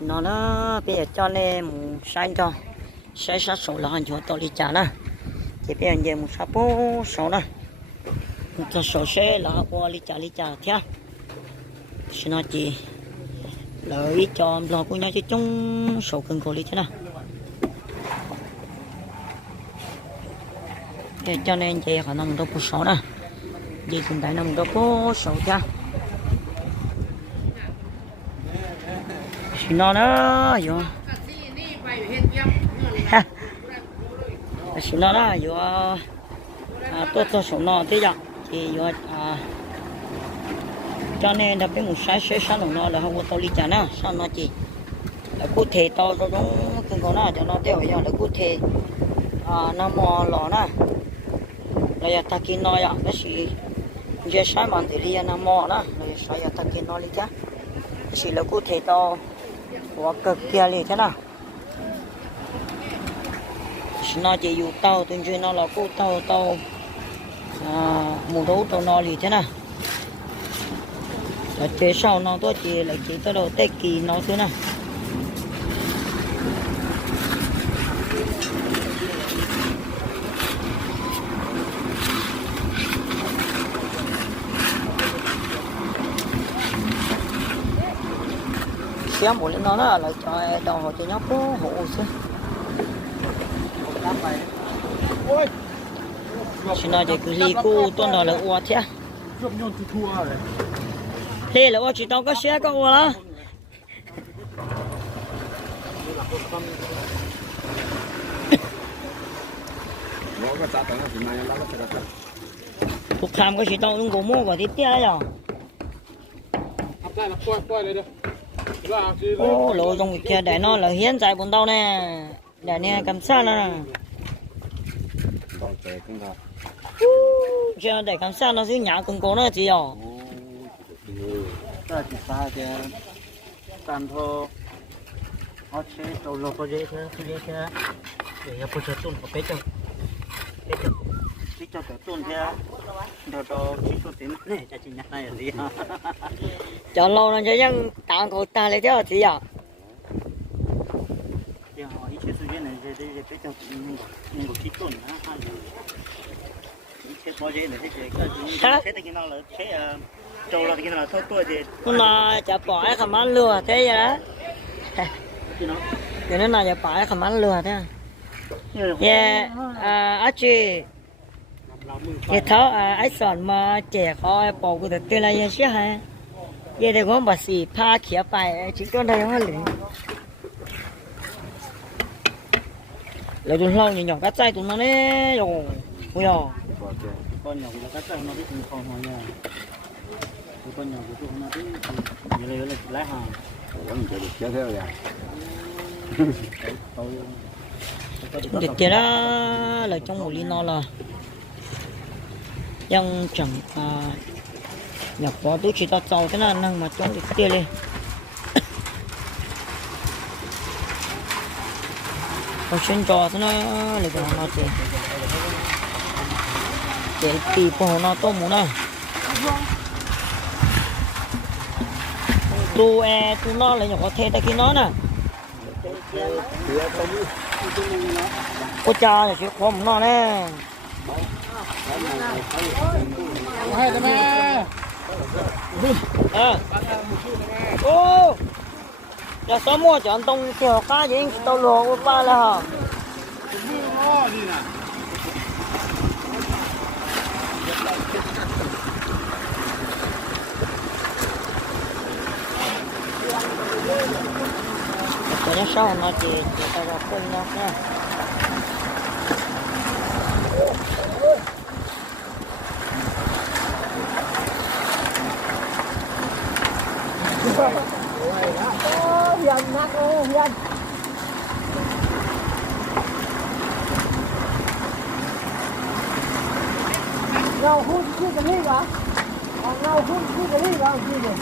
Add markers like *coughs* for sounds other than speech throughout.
nó nó bây giờ cho lên một sáng cho. Sai sát sổ là hành cho tôi đi trả nè thì bây giờ một sát bố sổ nè một cái sổ xe là qua đi trả đi trả, thế. Xin nó chị. Lợi cho lo của nhau chứ chung sổ cần cổ đi thế nào. Để cho nên chị khả năng đâu có sổ nè gì cũng tại nằm đâu có sổ ชินอนเนาะอยู่ฮะชินอนนะอยู่ตัวตัวสมนอนที่อยากที่อยู่ cho à, à. nên là bên một sáng sáng sáng đồng nó là không có tao đi chả nó sao nó chị, là cụ thể tao nó đúng từng có nó cho nó tiêu giờ là cụ thể à nó mò lò nó là giờ ta kia nói à cái gì giờ sáng mà thì đi nó mò nó là giờ ta kia nói đi chứ chỉ là cụ thể tao quá cực kia liền thế nào? Nó chỉ dù tàu, tuyên truyền nó là cô tàu tàu à mù đấu tàu nó liền thế nào? Ở chế sau nó, tôi chỉ là chỉ tới đầu tết kỳ nó thế nào? xem bộ lên nó là cho đầu họ cho nhóc có hộ chứ chỉ nói chị cứ lì cô tuần đó là ua thế. Lì là ua chị tao có xe có ua đó. Phục tham có chỉ tao cũng có mua của tiếp theo đấy rồi ได้ละปล่อยปล่อยเลยเด้อ ô lộ trong cái kia, để nó là hiến dài bốn tao nè. Để nè, cầm xa nó nè Còn để cầm xa nó dưới nhà cùng cố nó, chị ạ ta chỉ xa chứ tàn thô. Họ chế đầu lô có dễ thế cứ dễ thế. Để cho bữa tuần có cái chồng cho cái tuần thế đầu đầu chỉ có tiền này cho chị nhặt này gì? Hả cho lâu nó cho dân tặng cổ ta lấy theo chỉ à? Thì họ ít chế số này để để bé cho mình mình có chỉ tuần á ha chế bao giờ này thế cái chế cái nào là chế trâu là cái nào là thôi tôi thì mà chả bỏ cái khảm ăn lừa thế vậy đó. Cái nó là chả bỏ cái khảm ăn lừa thế yeah à á chị cái tháo à ấy sòn mà trẻ khó bỏ cái từ là gì chứ hả vậy thì cũng bà xì pha khía phải chỉ có đây hoa lửa là tụi lâu nhỏ nhỏ cá chay tụi nó đấy rồi ui rồi con nhỏ nó cắt nó biết không hoa nha. Con nhỏ của tụi nó biết như này là lái hàng. Vẫn chưa được chơi theo rồi. được kia đó là trong một ly no là yang chẳng à nhập vào tôi chỉ ta giàu *coughs* thế nào năng mà trong được kia lên. Có xin cho thế nó lại còn nó tiền tiền tì bỏ nó to muốn này tu e tu nó lại nhỏ có thể ta kia nó nè. Cô cha là chỉ có một nó nè? ให้ทำไมเออโอ้จะสมอจันตรงเกี่ยวข้ายิงตัวหลวงว่าแล้วฮะมือง้อนี่นะ我先上น给给大家过一下ย。 ยันนักเลยยันเราหุ้นขึ้นกันนี่เหรอเราหุ้นขึ้นกันนี่เหรอพี่เนี่ย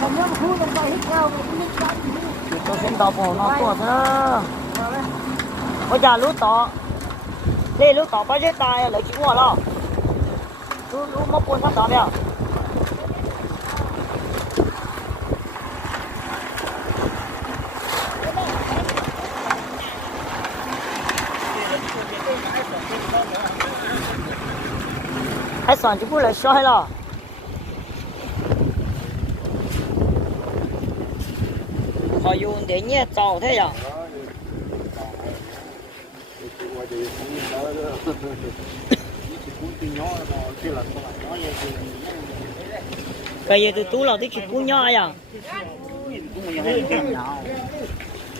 ผมยังพูดลงไปให้เข้าไม่ได้กันตัวเส้นต่อผมนอนตัวเธอว่าจะรู้ต่อเล่รู้ต่อไปเรื่ตายเหลือคิดว่าเรารู้รู้มาปนข้างต่อเนี่ย 算就不来烧了。họ dùng để nhẹ tàu thế à cái gì từ tú là tới chỉ cú nhỏ à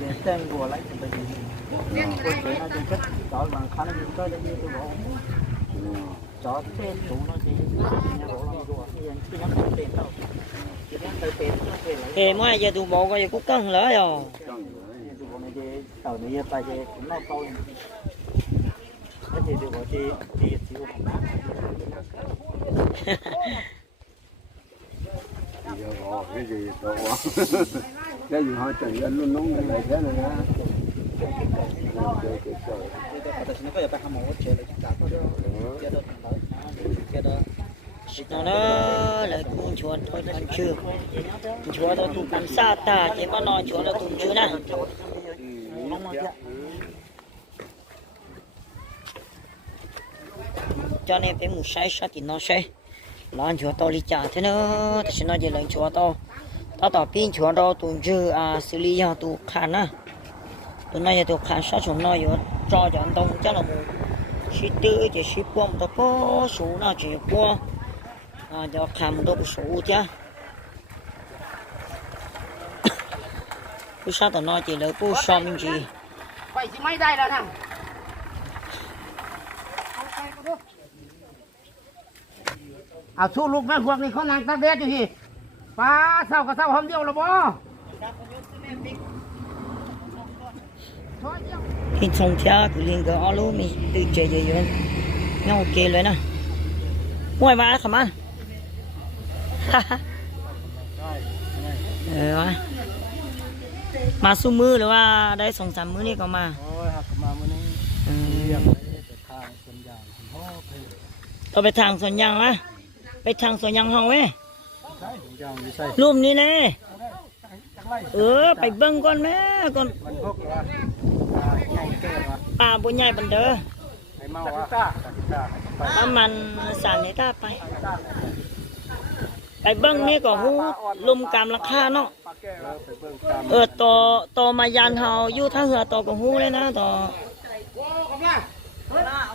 về tên vừa lấy thì mình cô chị nó chỉ thích chọi bằng khá nó chỉ có để như tôi bỏ chọi tên chủ nó chỉ nhà bỏ đi rồi khi nhắm tới đâu khi nhắm tới tên nó thì thì mới giờ tụi bộ coi giờ cũng cân lỡ rồi. Tụi bộ này về tàu này về coi *laughs* cái gì tụi bộ thì thì chỉ có bằng nát giờ bỏ cái gì đâu quá cái gì họ chạy lên luôn nóng này thế này ha nó là cũng chuột thôi ăn chưa chuột thôi tụi con sa ta chỉ có nói chuột nó cũng chưa nè cho nên phải một say sai thì nó say, lo ăn chuột to đi chả thế nữa thì nó chỉ lấy chuột to tao tao pin chuột đó tụ chưa à xử lý cho tụ khăn á tụ này tụ khăn sát chúng nó rồi cho cho anh đông cho là một chỉ tư chỉ chỉ qua một có số nó chỉ qua à cho khăn một độ số chứ cứ sao tao nói chỉ lấy cô xóm mình gì ไปสิไม่ได้แล้วนะเอาสู้ลูก แม่พวกนี้เขานั่งตากแดดอยู่ที่ป้าเศร้ากับเศร้าหอมเดียวหรอบ่ thì trong theo cứ liền cái alo mình tự chơi chơi chơi nhau ok เลยนะมวยมาขมันเออวะมาสู้มือหรือว่าได้สองสามมือนี่ก็มาโอ้ยหักมามื้อนี้อืมเรียกเลยแต่ทางคนอย่างพ่อไปต้องไปทางสวนยางนะไปทางสวนยางเฮาเว้ รูปนี้แน่เออ ไปเบิ่งก่อนแม่ก่อนมันพวกว่าอ่าใหญ่แก่ว่าป่าบุญใหญ่บันเดอไอ้เมาว่าตาตาไปประมาณสามนิตาไป ไปเบิ่งนี่ก็ฮู้ลุมกามราคาเนาะปลาแก้วไปเบิ่งตามเออต่อต่อมายันเฮาอยู่ท่าเรือต่อก็ฮู้เลยนะต่อ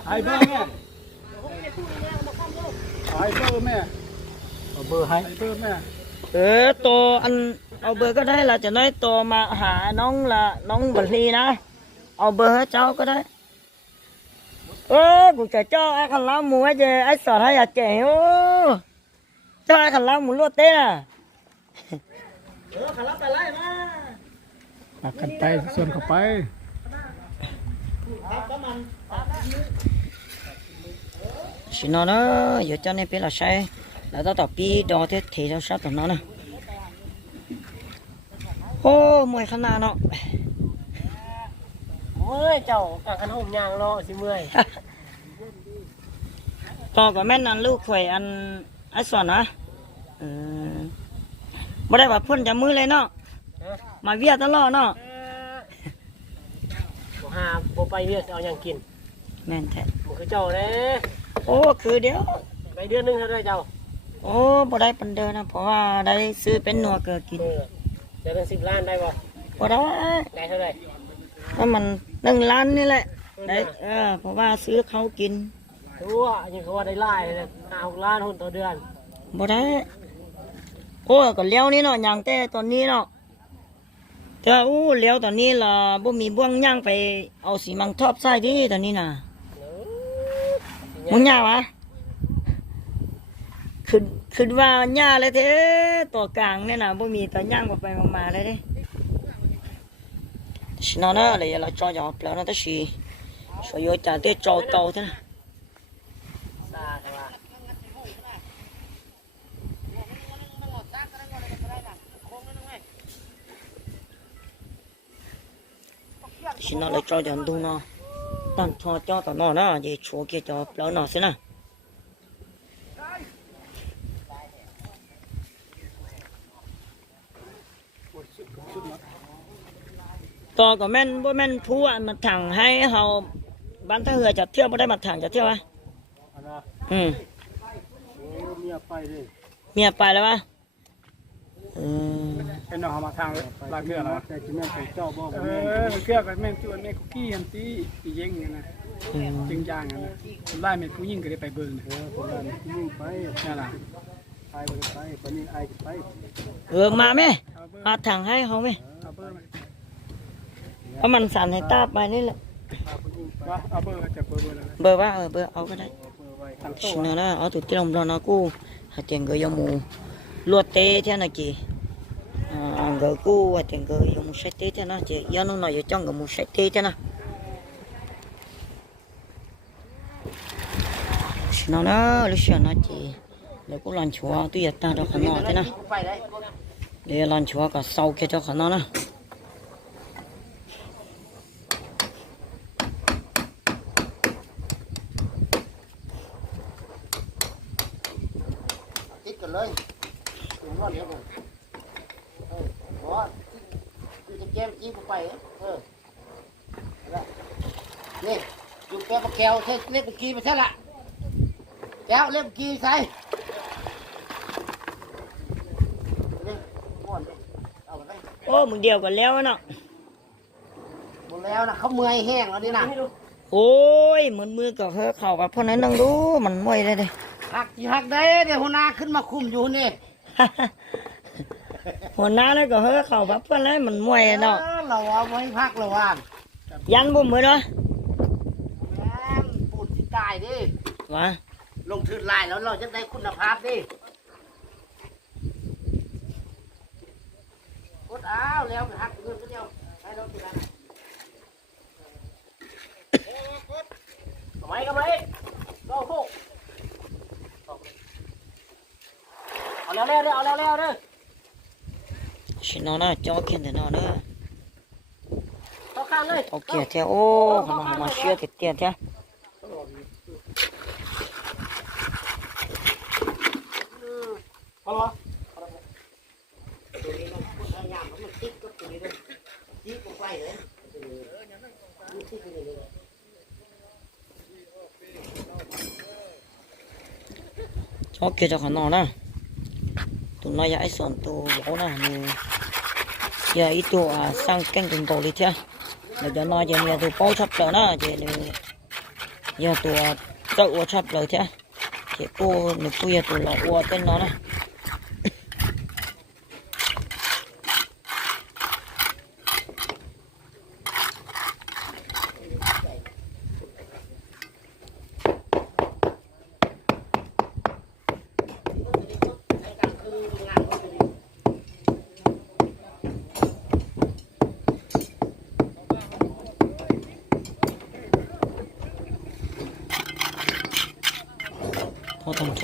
ไอ้เบอร์แม่ไอ้เบอร์แม่ เอาเบอร์ให้ไอ้เบอร์แม่เออต่ออันเอาเบอร์ก็ได้ละจะน้อยต่อมาหาน้องละน้องบัญชีนะ เอาเบอร์ให้เจ้าก็ได้ เออกูจะเจ้าไอ้ขันล้างหมูไอ้เจไอ้สอนให้อยากเจ๋โอ้เจ้าไอ้ขันล้างหมูลวดเต้น่ะเออขันล้างไปไล่มาปักกันไปส่วนเข้าไป xin nó nó giờ cho nên biết là sai là tao tập đi đó thế thì nó sát tụi nó nè ô mùi khăn nào nó เมื่อยเจ้ากับขนมยางรอสิเมื่อยต่อกับแม่นอันลูกข่อยอันไอ้ส่วนนะเออไม่ได้ว่าพ่นจะมือเลยเนาะมาเวียตลอดเนาะบ่หาบ่ไปเฮ็ดเอาหยังกินแม่นแท้บ่คือเจ้าเด้โอ้คือเดี๋ยวไปเดือนหนึงเท่าไรเจ้า โอ้บ่ได้ปันเดินนะเพราะว่าได้ซื้อเป็นหนัวเกิดกินเออเดือนละ10ล้านได้บ่บ่ได้ได้เท่าไหร่ถ้ามันหนึ่งล้านนี่แหละได้เออเพราะว่าซื้อเขากินตัวยังเขาว่าได้หลายเลยห้าหกล้านหุ้นต่อเดือนบ่ได้โอ้ก็เลี้ยวนี่เนาะอย่างแต่ตอนนี้เนาะแต่ว่าอู้เลี้ยวตอนนี้ล่ะบ่มีบ่วงย่างไปเอาสีมังทอบใส่ดิตอนนี้น่ะมึงย่าวะ ขึ้นขึ้นว่าหญ้าเลยเท้ตัวกลางเนี่ยนะบ่มีตัวย่างบ่ไปมาเลยเด้ชินอนน่ะเลยเราจอยอเแล้วนะแต่ชีส่วยจ่าเตี้จอโตเท่านั้นชินอนเลยจอยอดูนะตอนทอจอต่อนอนะเดี๋ยวชัวเกี่ยวจอเปล่าหน่อสินะ อันนั้น ừ โอ้เมียไปเลย mía phải là ba ừ เป็นหน่อมาทางลายเกลือแล้วแต่ที่แม่เป็นเจ้าบ่เอแม่อเกลือกับแม่จวนแม่คุกกี้อันที่อีเย้งเนี่ยนะ ừ จึงย่างนะไล่แม่ผู้ยิ่งก็ได้ไปเบิ่งเออคนนั้นยิ่งไปนั่นล่ะไปบ่ได้ไปปานนี้ไอ้ไป ừ mà mẹ เอาเบิ่ง à thẳng hay không mẹ เอาเบิ่ง เพราะมันสั่นให้ตาไปนี่แหละ ว่าเอาเบิ่งจะเบิ่งเบิ่งแล้ว เบอร์ว่าเออเบอร์เอาก็ได้ ทางโต๊ ชินะนะเอาตุติลมรอนะกูหาเตียงเกยมูลวดเตะเท่านั้นจีอ่าเกกูหาเตียงเกยมูใช้เตะเท่านั้นจียานุน่ะอยู่จังกมูใช้เตะเท่านั้นชินะนะลูกชายนะจีแล้วกูลันชัวตุยตาดอกขนอเท่านั้น ไปได้ เดี๋ยวลันชัวก็เศร้าแค่ดอกขนอนะ เลยถึงว่าเดี๋ยวผมเออบอกว่าคือจะแก้มจี้กูไปเออแล้วนี่อยู่แก้วปลาแก้วใช้เล็บปลากีไปใช่ละแก้วเล็บปลากีใส่นี่ม้วนดิเอาไปโอ้มึงเดียวกันแล้วเนาะหมดแล้วนะเขาเมื่อยแห้งแล้วนี่นะโอ้ยมือมือก็เฮอเข่ากับพ่อนั้นนั่งดูมันมวยเลยเด้ หักที่หักได้เดี๋ยวหัวหน้าขึ้นมาคุมอยู่นี่ หัวหน้าเลยก็เฮ้อเข่าแบบเพื่อนเลยมันมวยเนาะออเราเอาไว้พักเราว่างยันบ่มือเนาะแม่นปูดที่ตายดิวะลงทุนหลายแล้วเราจะได้คุณภาพดิกดอ้าวแล้วไปหักเงินก็เดียวให้เราทีละทำไมกันไหมโอ้โหเอา แล้วเด้อเอาแล้วแล้วเด้อชินอนนะจอเขียนแต่นอนเด้อเข้าข้างเลยโอเคเท่าโอ้ขมาขมาเชื่อติดเตี้ยเท่าพอเหรอตัวนี้มันพูดพยายามมันติดกับตัวนี้เลยติดกับไฟเลยมันติดอยู่นี่เลยจอเขียนจะขนอนนะ ตัวน้อยไอ้ส่วนตัวบอกนะนี่อย่าอีตัวอ่าสร้างแก่งตรงโตเลยเท่าเดี๋ยวจะน้อยจะเนี่ยตัวเป้าชับเจอนะเจนี่อย่าตัวเจ้าอัวชับเลยเท่าเจ้ากูนึกกูอย่าตัวหลอกอัวเต้นนอนนะ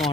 พอ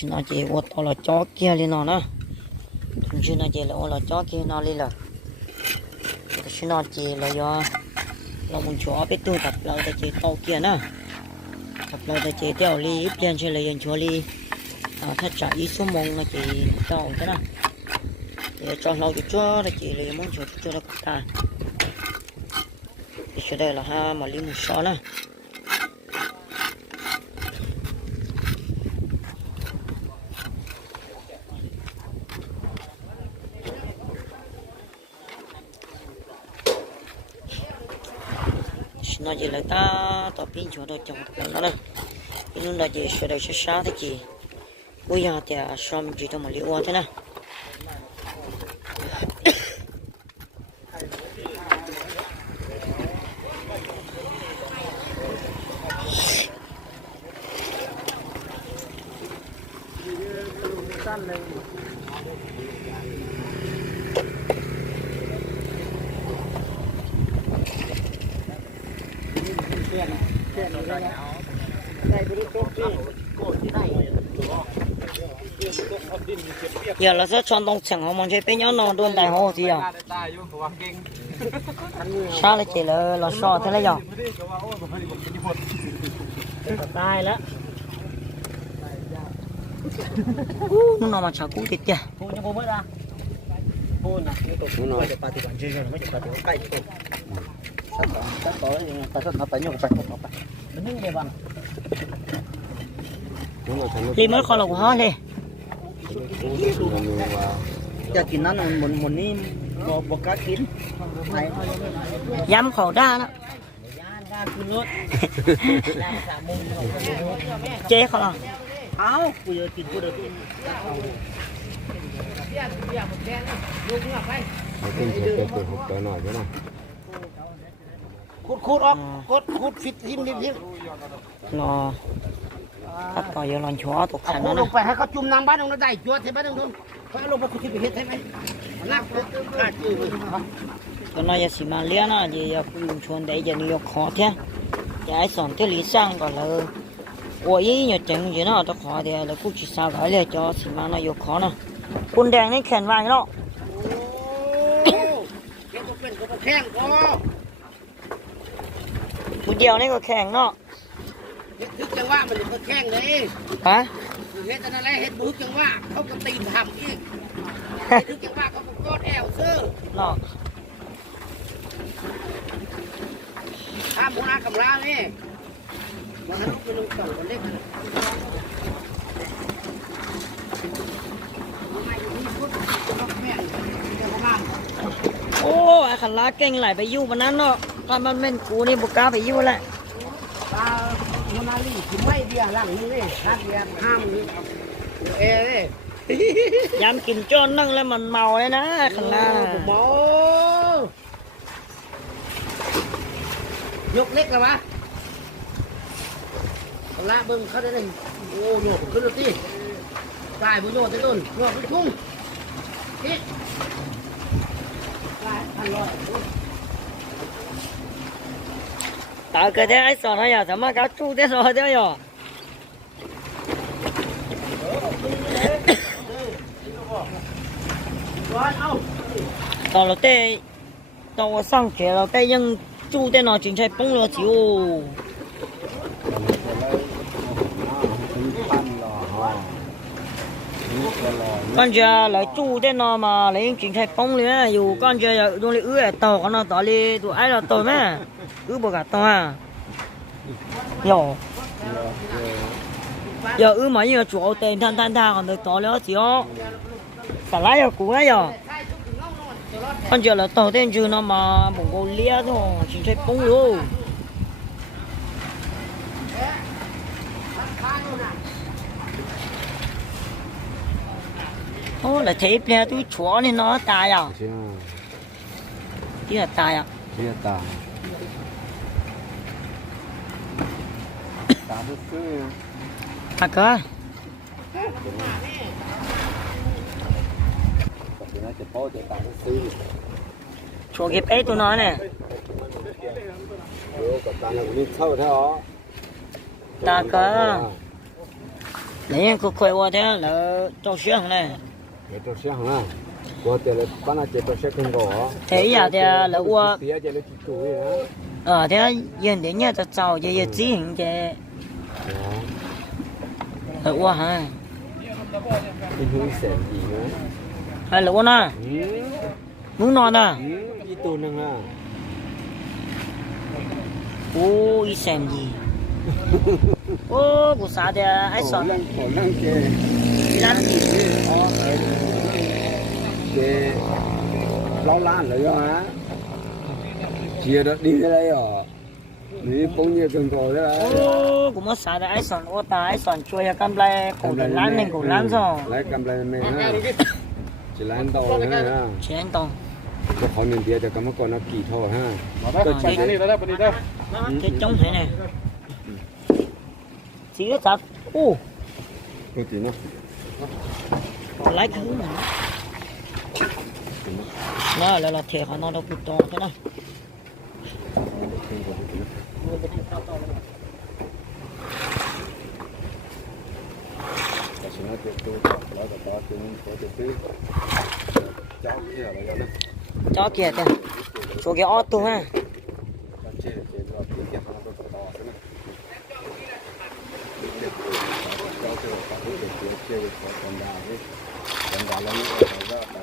chứ nó chỉ ô tô là chó kia lên nó nữa chứ nó chỉ là ô là chó kia nó lên là. Chứ nó chỉ là do là một chó biết tu tập lâu ta chỉ tàu kia nữa tập lâu ta chỉ theo ly ít tiền chơi là dân cho ly à, thật trả ý số mong là chỉ tàu thế nào để cho lâu thì chó là chỉ là muốn chó cho nó cả ta. Thì chỗ đây là ha, mà ly một chó nữa nó chỉ là ta tỏ pin chỗ đồ chồng nó đây pin nó là chỉ sửa đời sửa sáng thế chị. Bây giờ thì à, xong chỉ cho mà liệu thế nào? Giờ là rất chọn đông chẳng họ mong chơi bên nhau nó đuôn đại hồ gì à ตายอยู่ตัวเก่ง sao là chỉ là là so thế là giờ ไม่ได้ก็ว่าโอ้ยผมไม่ได้ผมกินที่หมด tai đó nó nào mà chả cũ thịt kìa พูดยังบ่เบิดอะพูดนะนี่ตัวพูดจะปฏิบัติจริงๆไม่จะปฏิบัติใกล้ตัวสักต่อสักต่อยังไงแต่สักต่อไปยกไปยกไปมันนี่เดี๋ยวบ้าง Đúng là thành thì mới khỏi là của họ đi nó vào อยากกินนั้นหมุนหมุนนี่บ่บ่กล้ากินไหน dám khẩu ra đó ย่านกล้ากินรถย่านสามโมง chế khỏi là เอ้ากูจะกินกูเดี๋ยวกิน Nó tin sẽ cái tuổi học tới nổi chứ nào ขุดขุดออกกดขุดฟิตทิมริม ทิม lò cắt cỏ giờ lòn chó tục เอา thành ขุ nó ดล nè งไปให้เขาจุ่มน้ำบ้านตรงนั้นได้จวดใช่ไหมตรงนู้นเขาเอาลงไปขุดที่ไปเฮ็ดใช่ไหมนักขาดจืดเลย cái này giờ xì mà lia nó gì giờ cũng chuồn đấy giờ nhiều khó thế giờ ai sòn thế lý sang gọi là ủa ý nhiều chuyện gì nó nó khó thì là cũng chỉ sao gọi là cho xì mà nó nhiều khó nè quân đèn nó khen vàng đó โอ้เดี๋ยวก็เป็นก็แข้งก็ một điều này có khen nó เฮ็ดทึกจังหวะมันก็แข้งเลย hả เฮ็ดอันนั้นแหละเฮ็ดบุกจังหวะเขาก็ตีนทำอีกเฮ็ดทึกจังหวะเขาก็กอดแอวซื้อ nó ข้ามหัวหน้ากำลานี่วันนั้นลูกไปลงต่อกันเล็กนะทำไมอยู่นี่พุทธจะแม่งเดี๋ยวมา ô ai khẩn lá kênh lại phải yêu mà nó nó con bên bên cú đi buộc cá phải yêu lại ตา โมนาลีคือไม่เดียหลังนี้เลยห้าเดียห้ามนี้เอ้ย dám kìm cho nâng lên mình màu đấy nè khẩn ลา lá หมอยกเล็กแล้วะละเบิ่งเขาได้เลยโอ้โยกขึ้นเลยที่ตายบุโยกที่ต้นโยกไปทุ่งนี่ตายพันร้อย 打个天还爽了呀，怎么搞住的爽掉呀？到了对，到我上学了，该用住电脑警察崩了球。con chưa lấy chu thế nó mà lấy chuyện chạy bóng nữa dù con chưa dùng lấy ướt tàu con nó tỏ đi tụi ai là tồi mà bò gà to nhỏ. Giờ ư mấy giờ chủ tiền than than than còn được to nữa chỉ ó cả lái giờ cú lái giờ con giờ là tàu tên chứ nó mà bụng cô lia thôi chỉ thấy bông luôn. Ô là thế bia tôi chúa nên nó tài à? Chứ à? là tài à? Chứ là tài. ตามซื้อฮักก็โชว์เก็บไอ้ตัวน้อยเนี่ยตาก็เนี่ยก็ค่อยว่าเท่าแล้วเจ้าเสียงเนี่ยเจ้าเสียงนะ我这里把那这个小苹果。对呀，对呀，那我。对呀，这里挺多的。啊，对呀，人家人家在找这些自行的。嗯 Thật quá hả? Hay là quá nè Muốn nó nè อีตัวหนึงอะ Ô, y xem gì Ô, của xã thì ai ขอ sợ นั่งขอนั่งเจ Lắm gì เจเล่าล้านเลยเหรอฮะเชียร์ดีอะไรหรอ ตาไอ้สอนช่วยกำไรกูเดินล้านหนึ่งกูล้านสอง 来干不来没啊？是蓝刀哈， เชียนตรง 我好年别就咁样讲那几套哈。 มาได้ไปนี่แล้วได้ไปนี่ได้ เจ๊จ้องเห็นไงสีก็จัดโอ้ 到底呢？ ไล่ขึ้นมาน่าแล้วเราเทเขานอนเราปิดตองใช่ไหม นะเจ็ดตัวร้อกว่าาตัวนึงขอจะซื้อเจ้าเกียร์อะไรกันนเจ้าเกียร์จ้ะเกียร์ออตัวฮะเจ็ดเจ็ดเราเกียร์เกียร์ของเราต่อใช่ไหมเจ็ดตัวเจ้าเกียร์ของเราเจ็ดเกียร์เจ็ดของกันดาที่กันดาแล้วนี่เราก็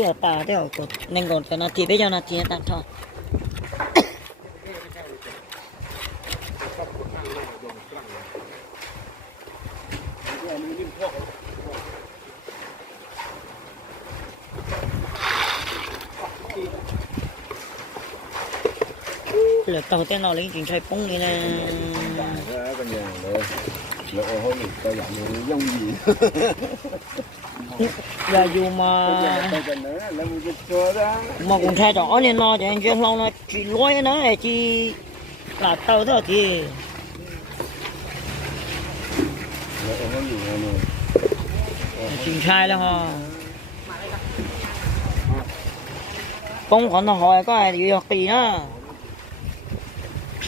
เกียร์ตาเดี๋ยวกดนึ่งกดเป็นาทีไปเจ้านาทีตัดทอเหลือเต่าเต้นเราเลยจริงใช้ปุ้งนี่นะ cái cái nhà rồi rồi ô hô có giảm nó dông gì อย่าอยู่มามากรุงเทพจะอ๋อเนี่ยนอจะยังเรานะจีร้อยนะไอ้จีหลาเต่าเท่าที rồi ô hô gì này จริงใช่แล้วฮะปุ้งของทหารก็อยู่ยกตีนะชีโตเมนะอย่าอยู่ปุ้ง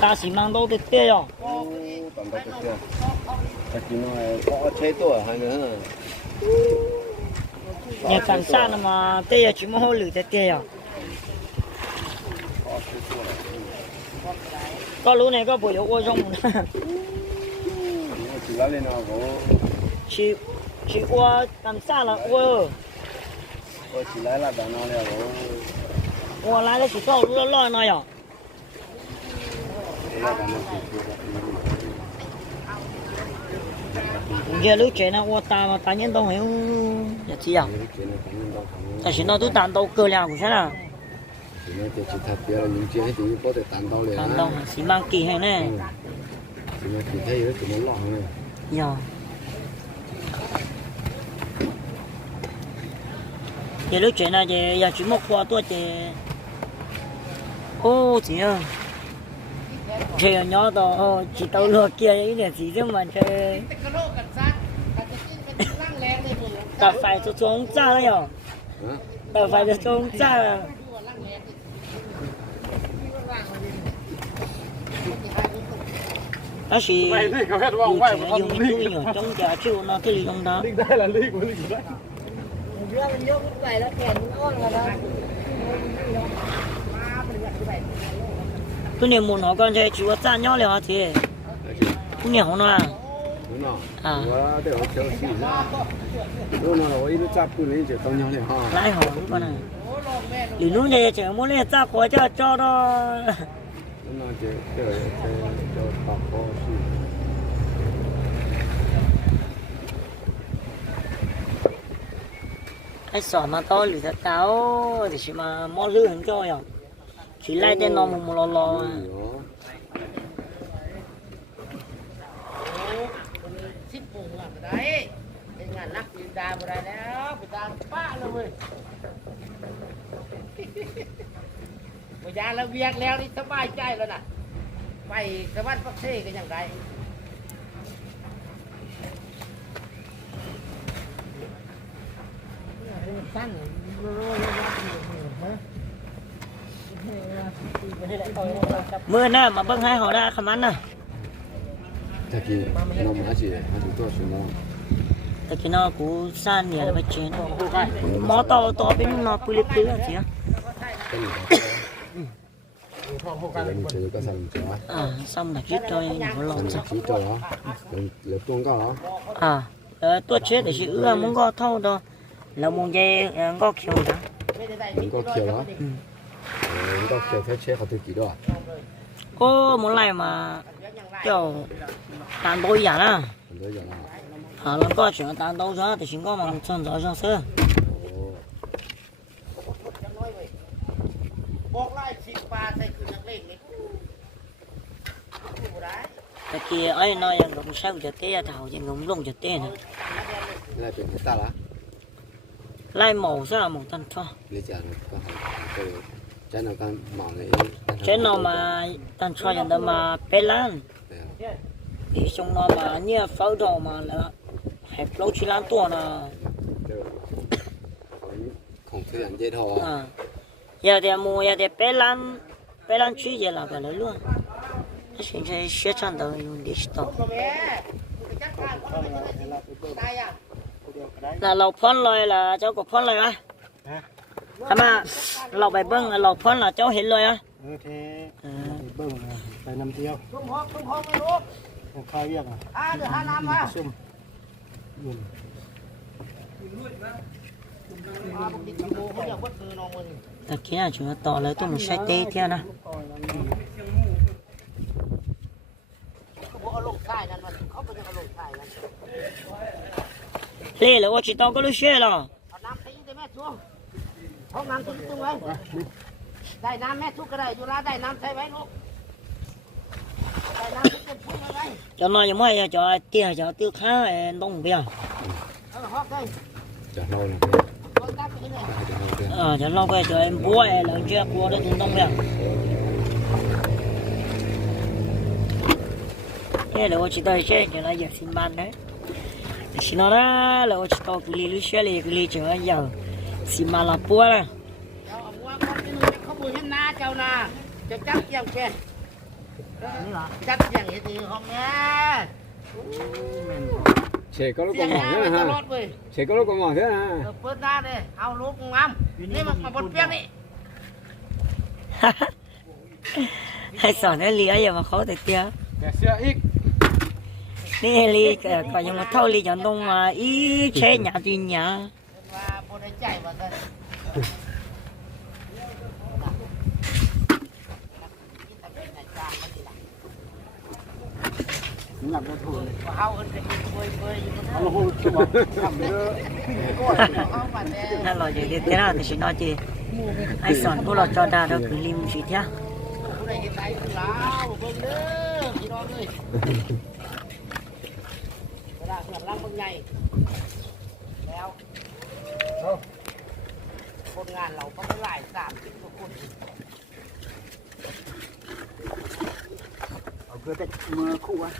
tám xí mang đâu được tiền rồi tầm đâu được tiền thật chứ nó có chế tuổi hay nữa nhà phản xa nó mà tiền chỉ mua lử được tiền rồi có lũ này có bồi dầu ô rong chỉ lá lên nào có chỉ chỉ qua làm xa là qua qua chỉ lá là đàn nào này có qua lá là chỉ có lũ lo lo này rồi giờ lúc chuyện nó qua ta mà ta nhân đâu hiểu giờ chi à? Ta chỉ nói tôi tàn đâu cơ nào cũng thế nào tàn đâu chỉ mang kỳ hay nè. Giờ giờ dạ. lúc chuyện này giờ chỉ một qua tôi chỉ ô chị ơi chơi nhỏ đó ờ, chỉ tao lừa kia ấy để gì chứ mà chơi. Cả phải cho xuống cha đấy hả? Cả phải cho xuống cha. Nó chỉ dùng cái dùng trong giả chịu nó cái gì không đó. Linh đây là linh của linh đấy cứ niệm muốn nó con chơi chú có cha nhỏ liền thì cũng niệm không nó à. À lại hỏi lúc con này. Lý lúc này chỉ muốn lên cha khó cho cho đó ai sợ mà to lửa táo thì chỉ mà mò lươn cho rồi cho nhở chỉ lại tên nó một một lò lò à. Đó. ชิดปุ่งหลังได้เป็นงานนักยืนดาบได้แล้วไปตามป้าเลยเว้ยวิญญาณเราเวียกแล้วนี่สบายใจแล้วนะไปสวัสดิ์ปักเซ่กันอย่างไรสั้น mưa nè mà bưng hai họ ra khám ăn nè Thật kỳ nó má chỉ nó chỉ tôi xuống nó tại cái nó cú san nhỉ là phải chén mó to to bên nó puli puli là gì á cái này Rồi mình chơi cái sầm chó. อ่าซ้ำหนักยึดตัวเองหัวลอง Sầm จ้ะ chỉ chó đó. Mình lấy tuông cao đó. อ่าเออตัวเช็ดแต่ชื่อเอื้อมึงก็เท่าตัวแล้วมึงจะเออก็เขียวนะ Mình có kiểu đó. Ờ, Mình có kiểu theo chế họ tự kỷ đó. ก็มึงไล่มาเจ้าตานโตอย่างนะ Mình nói giờ nào. อ่าแล้วก็เฉียงตานโตซะแต่ชิงก็มัน chân gió 上车 Ồ. บอกไล่สิปลาใส่คือนักเลงนี่ผู้ร้ายแต่กี้ไอ้น้อยยังงเช้าจะเตะเท่ายังงลงจะเตะนะ Lại เป็นที่ตาละไล่หมูซะหมูตันท่อเลยจาน 真的跟毛，嘛，超人的嘛，白烂。对。你凶了嘛？你也浮躁嘛了？还老去懒惰呢？啊。有点木，有点白烂，白烂去也了，白来乱。现在雪场都有的是刀。那老潘来了，找个潘来啊。 กชิลานตัวนะ ของเถื่อนเย็ดหอ อ่าอย่าเดี๋ยวมูอย่าเดี๋ยวเป็นล้านเป็นล้านชี้เยอะละกันเลยล้วน现在学长都用的是多。 ก็แม่มึงจะจัดการคนไม่ได้ตายอ่ะ là lầu phun rồi là cháu có phun rồi á à mà lầu bài bưng là lầu phun là cháu hiện rồi á เออเท à, เบิ่งไปน้ำเที่ยว ทุ่มห้องทุ่มห้องไม่รู้ ข้าวเรียกอ่ะ อ่าเดี๋ยวหาน้ำมา ซุ่ม อ่าปกติกิโลเขาอยากวัดมือน้องมึง ta kia là chúng ta tỏ lời tôi một sai tê theo nè เขาบอกเอาลงใต้นั่นมันเขาไม่ได้เอาลงใต้นั่น lê là tôi chỉ tao có lúc xe rồi เอาน้ำตีได้แม่ช่วงห้องน้ำตีตึงไว้ได้น้ำแม่ทุกก็ได้อยู่ร้านได้น้ำใส่ไว้ลูกได้น้ำทุกเป็นพุ่งไว้ cho nó giống như cho tiền cho tiêu khá đông bia เออฮอกได้ จะเล่าหน่อย โดนตัดไปเลย จะเล่าเรื่อง à cho nó quay cho em bố em là chưa bố đó cũng đông bia cái là tôi chỉ tao xe cho nó giờ xin ban đấy xin nó đó là tôi chỉ tao cứ đi lúc xe đi cứ đi cho nó giờ xì mà là bua nè chắc chắn kìa. Chắc chắn thì không nghe sẽ có lúc còn mỏng thế ha. sẽ có lúc còn mỏng thế ha. Bớt ra đi ao lúc cũng ăn nếu mà mà bớt biết đi hay sỏ nó lìa giờ mà khó thể tia. Nè lì còn những một thau lì chọn đông mà ý *laughs* chế nhà chuyện nhà. บนได้ใจว่าท่นหนักได้ถูกว่าเฮาเอิ้นเป็นเว้ยเว้ยอยู่บนเอานั้นลูกตัวทำเด้อเฮามาแต่นั่นเราแต่ฉันน้อยจีไอ้สอนพวกเราจอดาเราคือลิมสิท่าผู้ใดเห็นใจคือลาวเบิ่งเด้อพี่น้องเอ้ยเวลาเพื่อนรักเบิ่งใหญ่แล้ว คนงานเราก็ไม่หลายสามสิบกว่าคนเอาเพื่อจะมือคู่วะ